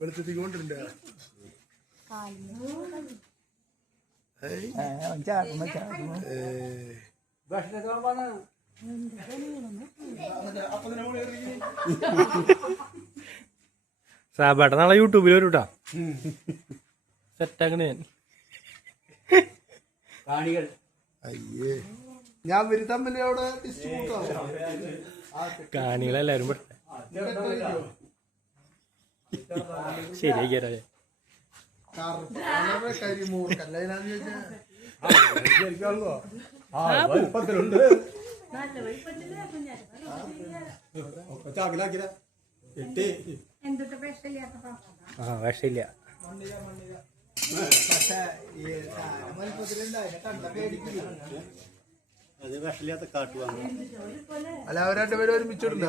വെളുത്തിക്കൊണ്ടിട്ടുണ്ട് സാബേട്ട നാളെ യൂട്യൂബിൽ വരും കേട്ടാ. സെറ്റാക്കണേ കാണികൾ. അയ്യേ ഞാൻ വരും തമ്മിൽ അവിടെ കാണികളെല്ലാരും ശരിയാക്കിയാലേ വിഷയില്ല. അല്ല അവർ രണ്ടുപേരും ഒരുമിച്ചിട്ടുണ്ടോ?